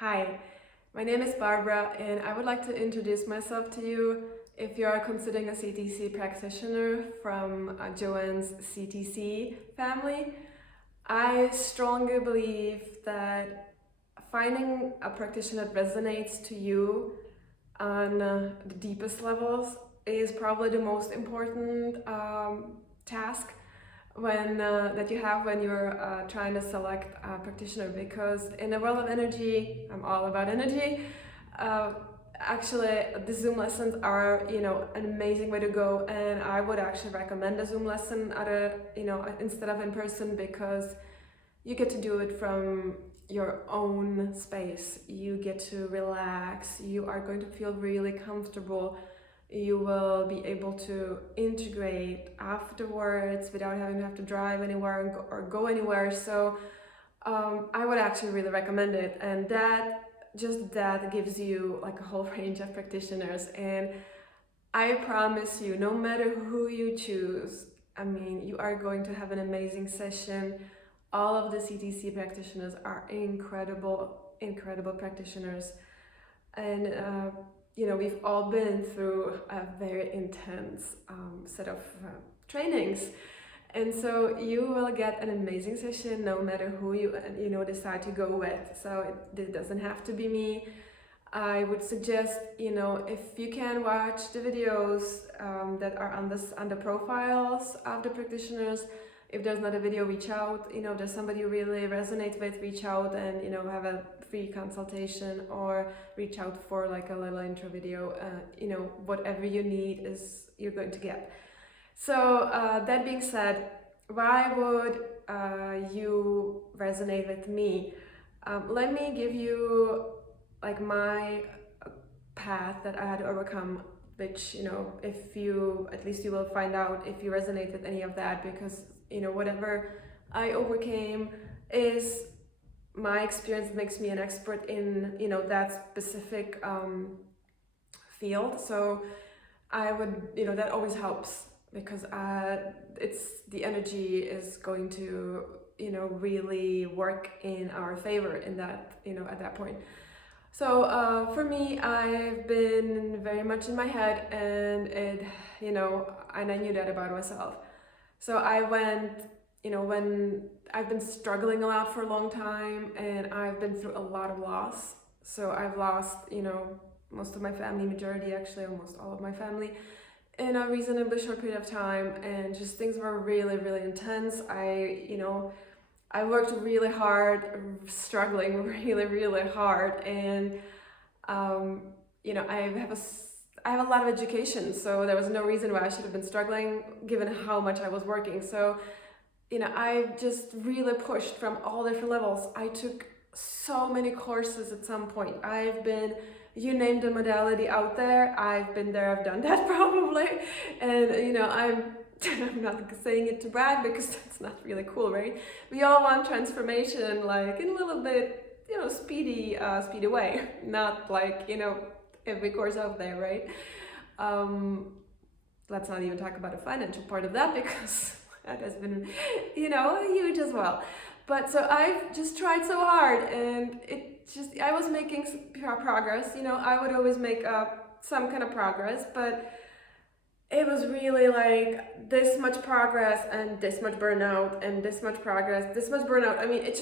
Hi, my name is Barbara and I would like to introduce myself to you if you are considering a CTC practitioner from Joanne's CTC family. I strongly believe that finding a practitioner that resonates to you on the deepest levels is probably the most important task that you have when you're trying to select a practitioner, because in the world of energy, I'm all about energy. uh, Actually, the Zoom lessons are an amazing way to go, and I would actually recommend a Zoom lesson at a instead of in person, because you get to do it from your own space. You get to relax, you are going to feel really comfortable, you will be able to integrate afterwards without having to have to drive anywhere or go anywhere. So I would actually really recommend it, and that gives you like a whole range of practitioners. And I promise you, no matter who you choose, I mean, you are going to have an amazing session. All of the CTC practitioners are incredible practitioners, and we've all been through a very intense set of trainings, and so you will get an amazing session no matter who you decide to go with. So it doesn't have to be me. I would suggest, if you can watch the videos that are on the profiles of the practitioners. If there's not a video, reach out. If there's somebody you really resonate with, reach out and have a free consultation, or reach out for like a little intro video. Whatever you need is you're going to get. So that being said, why would you resonate with me? Let me give you like my path that I had to overcome, which if you at least you will find out if you resonate with any of that, because whatever I overcame is my experience makes me an expert in that specific field. So I would that always helps, because it's the energy is going to really work in our favor in that at that point. So for me, I've been very much in my head, and and I knew that about myself. So I went, when I've been struggling a lot for a long time, and I've been through a lot of loss. So I've lost, most of my family, majority actually, almost all of my family, in a reasonably short period of time, and just things were really intense. I worked really hard, struggling really hard, and I have a lot of education, so there was no reason why I should have been struggling given how much I was working. So I just really pushed from all different levels. I took so many courses at some point. You name the modality out there, I've been there, I've done that probably. And I'm not saying it to brag, because that's not really cool, right? We all want transformation, like in a little bit, speedy way, not like, every course out there, right? Let's not even talk about the financial part of that, because that has been, huge as well. But so I've just tried so hard, and I was making progress. I would always make some kind of progress, but it was really like this much progress and this much burnout and this much progress, this much burnout. I mean, it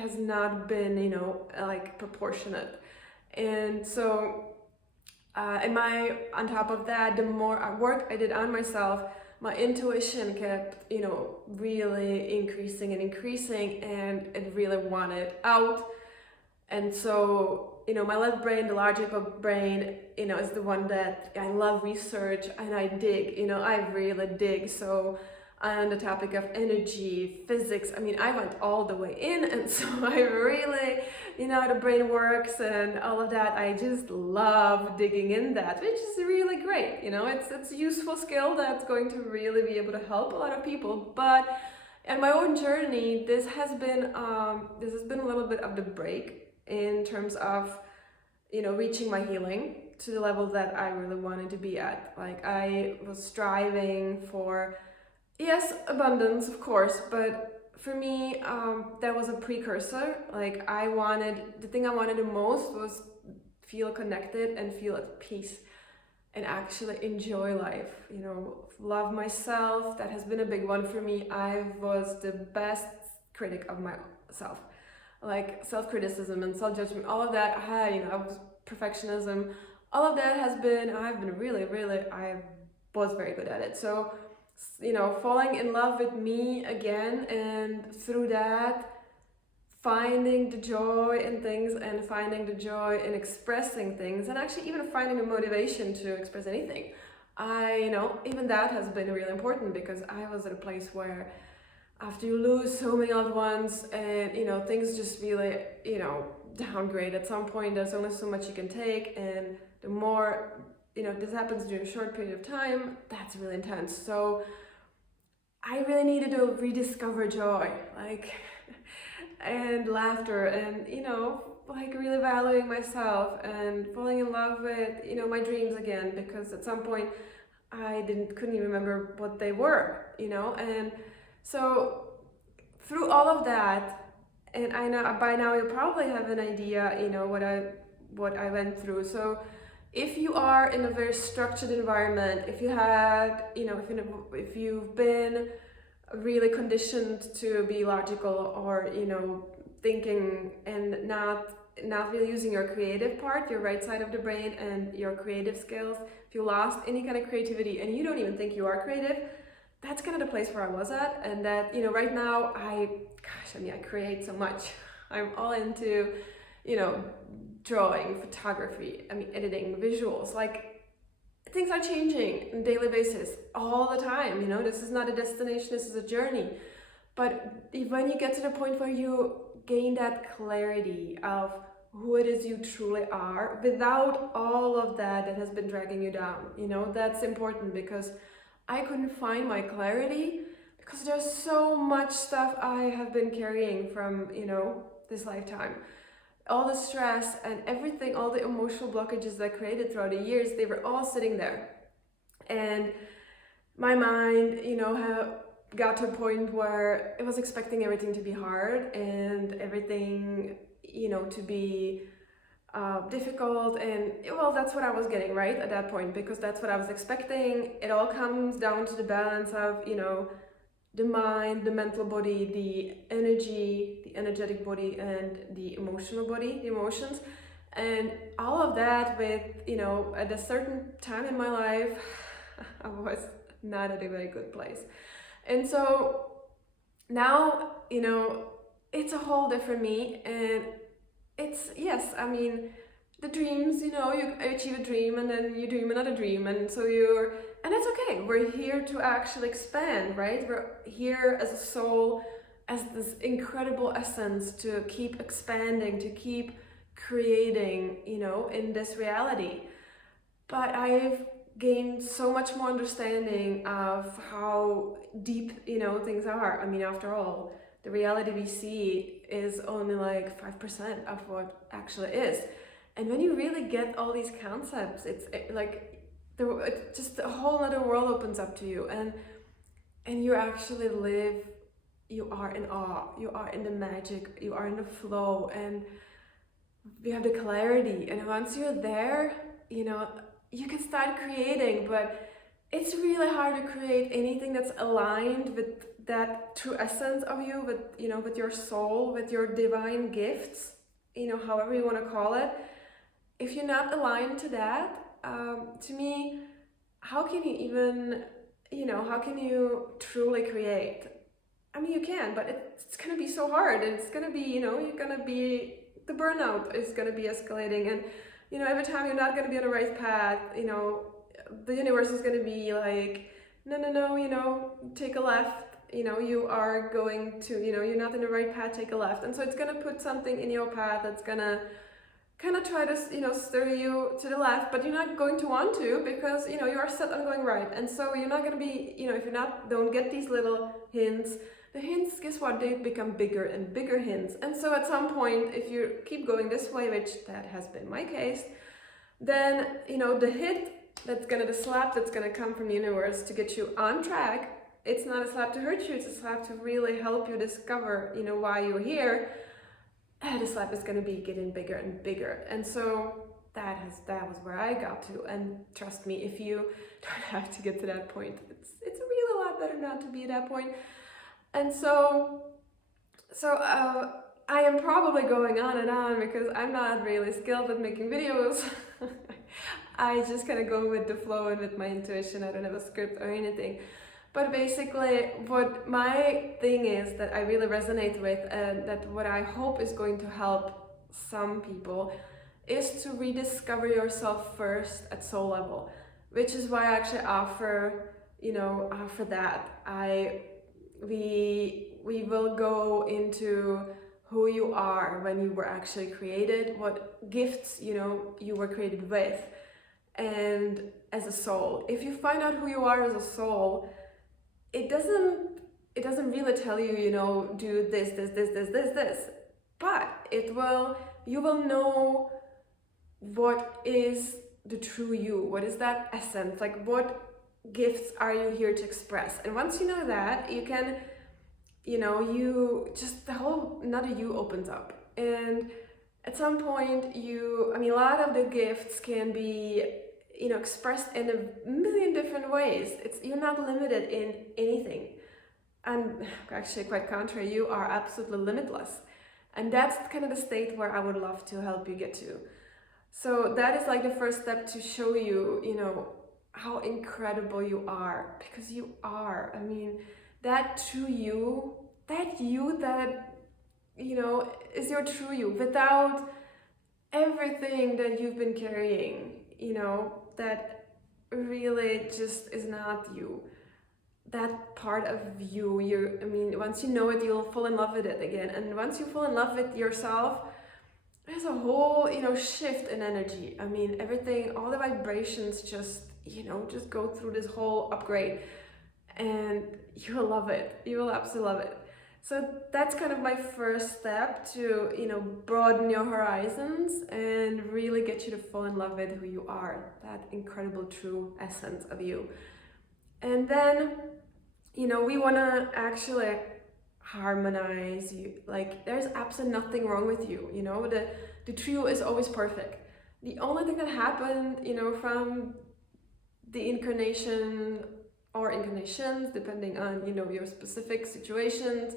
has not been, like proportionate. And so, on top of that, the more work I did on myself, my intuition kept, really increasing, and it really wanted out. And so, my left brain, the logical brain, is the one that I love research, and I dig, I really dig. So on the topic of energy, physics, I mean, I went all the way in, and so I really, how the brain works and all of that. I just love digging in that, which is really great. It's a useful skill that's going to really be able to help a lot of people. But in my own journey, this has been a little bit of the break in terms of reaching my healing to the level that I really wanted to be at. Like, I was striving for, yes, abundance, of course, but for me, that was a precursor. Like the thing I wanted the most was feel connected and feel at peace and actually enjoy life, you know, love myself. That has been a big one for me. I was the best critic of myself, like self-criticism and self-judgment, all of that. I was perfectionism, all of that I've been really, I was very good at it. So, you know, falling in love with me again, and through that, finding the joy in things and finding the joy in expressing things, and actually even finding the motivation to express anything. Even that has been really important, because I was at a place where after you lose so many loved ones and, you know, things just really, you know, downgrade at some point, there's only so much you can take, and the more, you know, this happens during a short period of time, that's really intense. So I really needed to rediscover joy, like, and laughter, and, you know, like really valuing myself and falling in love with, you know, my dreams again, because at some point I couldn't even remember what they were, you know. And so through all of that, and I know by now you probably have an idea, you know, what I went through. So if you are in a very structured environment, if you had, you know, if you've been really conditioned to be logical, or, you know, thinking and not really using your creative part, your right side of the brain and your creative skills, if you lost any kind of creativity and you don't even think you are creative, that's kind of the place where I was at. And that, you know, right now I create so much. I'm all into, you know, drawing, photography, editing, visuals. Like, things are changing on a daily basis all the time. You know, this is not a destination, this is a journey. But when you get to the point where you gain that clarity of who it is you truly are, without all of that has been dragging you down, you know, that's important, because I couldn't find my clarity because there's so much stuff I have been carrying from, you know, this lifetime. All the stress and everything, all the emotional blockages that I created throughout the years, they were all sitting there. And my mind, you know, got to a point where it was expecting everything to be hard and everything, you know, to be difficult. And well, that's what I was getting right at that point, because that's what I was expecting. It all comes down to the balance of, you know, the mind, the mental body, the energy, the energetic body, and the emotional body, the emotions. And all of that with, you know, at a certain time in my life, I was not at a very good place. And so now, you know, it's a whole different me. And it's, yes, I mean, the dreams, you know, you achieve a dream and then you dream another dream. And so and it's okay. We're here to actually expand, right? We're here as a soul, as this incredible essence to keep expanding, to keep creating, you know, in this reality. But I've gained so much more understanding of how deep, you know, things are. I mean, after all, the reality we see is only like 5% of what actually is. And when you really get all these concepts, it's just a whole other world opens up to you, and you actually live, you are in awe, you are in the magic, you are in the flow, and you have the clarity. And once you're there, you know, you can start creating. But it's really hard to create anything that's aligned with that true essence of you, with, you know, with your soul, with your divine gifts, you know, however you want to call it. If you're not aligned to that, to me, how can you even, you know, how can you truly create? I mean, you can, but it's going to be so hard. It's going to be, you know, the burnout is going to be escalating. And, you know, every time you're not going to be on the right path, you know, the universe is going to be like, no, you know, take a left. You know, you are going to, you know, you're not in the right path, take a left. And so it's going to put something in your path that's going to kind of try to, you know, stir you to the left, but you're not going to want to, because, you know, you are set on going right. And so you're not going to be, you know, if don't get these little hints, the hints, guess what, they become bigger and bigger hints. And so at some point, if you keep going this way, which that has been my case, then, you know, the slap that's going to come from the universe to get you on track it's not a slap to hurt you, it's a slap to really help you discover, you know, why you're here. The slap is going to be getting bigger and bigger. And so that was where I got to. And trust me, if you don't have to get to that point, it's really a lot better not to be at that point. And so I am probably going on and on because I'm not really skilled at making videos. I just kind of go with the flow and with my intuition. I don't have a script or anything. But basically, what my thing is that I really resonate with, and that what I hope is going to help some people, is to rediscover yourself first at soul level, which is why I actually offer that. We will go into who you are when you were actually created, what gifts, you know, you were created with, and as a soul. If you find out who you are as a soul, it doesn't really tell you, you know, do this, but you will know what is the true you, what is that essence, like what gifts are you here to express. And once you know that, you can, you know, the whole another you opens up. And at some point a lot of the gifts can be, you know, expressed in a million different ways. You're not limited in anything. And actually, quite contrary, you are absolutely limitless. And that's kind of the state where I would love to help you get to. So that is like the first step to show you, you know, how incredible you are, because you are. I mean, that true you, that you know, is your true you, without everything that you've been carrying, you know, that really just is not you. That part of you, once you know it, you'll fall in love with it again. And once you fall in love with yourself, there's a whole, you know, shift in energy. I mean, everything, all the vibrations just go through this whole upgrade, and you'll love it. You will absolutely love it. So that's kind of my first step to, you know, broaden your horizons and really get you to fall in love with who you are, that incredible true essence of you. And then, you know, we want to actually harmonize you. Like, there's absolutely nothing wrong with you, you know, the trio is always perfect. The only thing that happened, you know, from the incarnation or incarnations, depending on, you know, your specific situations,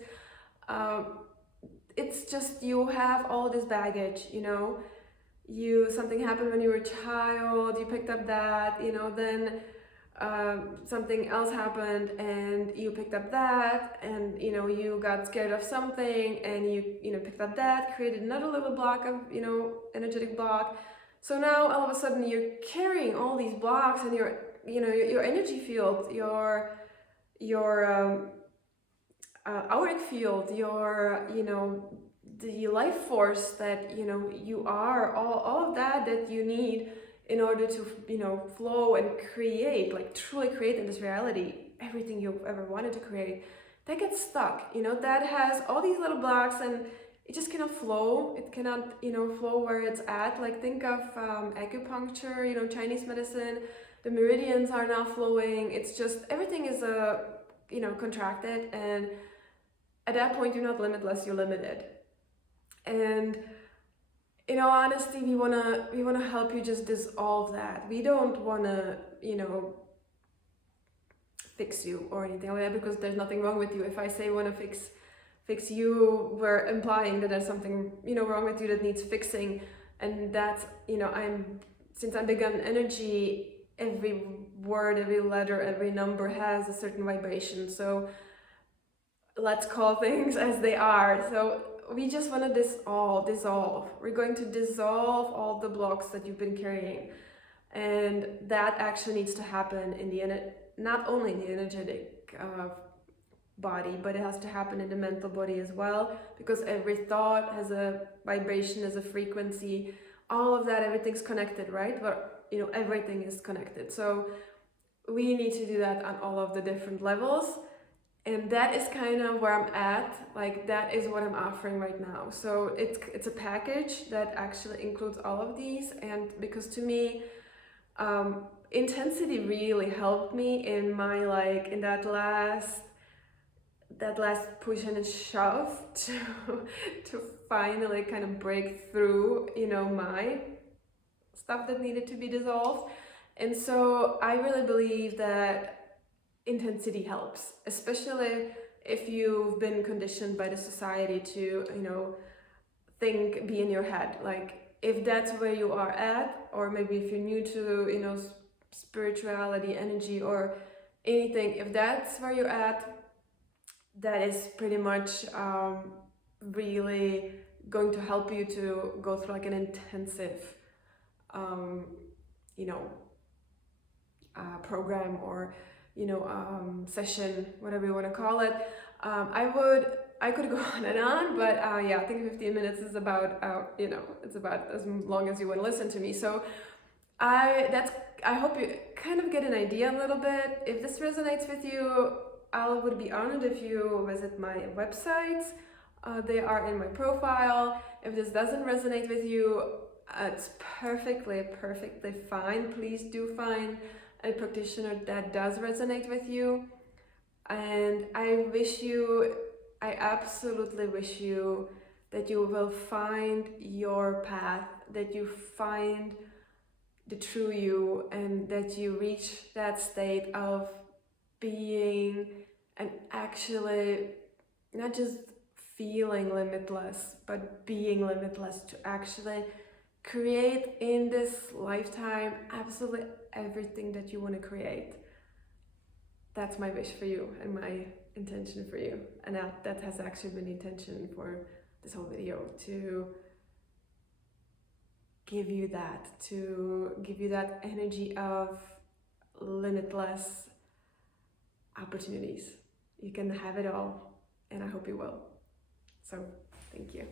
it's just you have all this baggage, you know. Something happened when you were a child, you picked up that, you know, then something else happened and you picked up that, and, you know, you got scared of something and you know, picked up that, created another little block of, you know, energetic block. So now all of a sudden you're carrying all these blocks, and your energy field, your auric field, your, you know, the life force that, you know, you are, all of that you need in order to, you know, flow and create, like truly create in this reality everything you've ever wanted to create, that gets stuck, you know, that has all these little blocks, and it just cannot flow. It cannot, you know, flow where it's at. Like, think of acupuncture, you know, Chinese medicine. The meridians are not flowing. It's just, everything is you know, contracted, and at that point you're not limitless, you're limited. And in all honesty, we wanna help you just dissolve that. We don't wanna, you know, fix you or anything like that, because there's nothing wrong with you. If I say wanna fix you, we're implying that there's something, you know, wrong with you that needs fixing. And that's, you know, since I'm big on energy, every word, every letter, every number has a certain vibration. So let's call things as they are. So we just want to dissolve. We're going to dissolve all the blocks that you've been carrying. And that actually needs to happen not only in the energetic body, but it has to happen in the mental body as well, because every thought has a vibration, has a frequency, all of that, everything's connected, right? But, you know, everything is connected. So we need to do that on all of the different levels. And that is kind of where I'm at. Like, that is what I'm offering right now. So it's a package that actually includes all of these. And because to me, intensity really helped me in my in that last push and shove to finally kind of break through, my stuff that needed to be dissolved. And so I really believe that intensity helps, especially if you've been conditioned by the society to, be in your head. Like, if that's where you are at, or maybe if you're new to, spirituality, energy, or anything, if that's where you're at, that is pretty much really going to help you to go through an intensive, you know, program, or session, whatever you want to call it. I could go on and on, but yeah, I think 15 minutes is about it's about as long as you want to listen to me. So I hope you kind of get an idea a little bit. If this resonates with you, I would be honored if you visit my websites. They are in my profile. If this doesn't resonate with you, it's perfectly fine. Please do find a practitioner that does resonate with you. And I absolutely wish you that you will find your path, that you find the true you, and that you reach that state of being and actually not just feeling limitless, but being limitless, to actually create in this lifetime absolutely everything that you want to create. That's my wish for you and my intention for you. And that has actually been the intention for this whole video, to give you that energy of limitless opportunities. You can have it all, and I hope you will. So, thank you.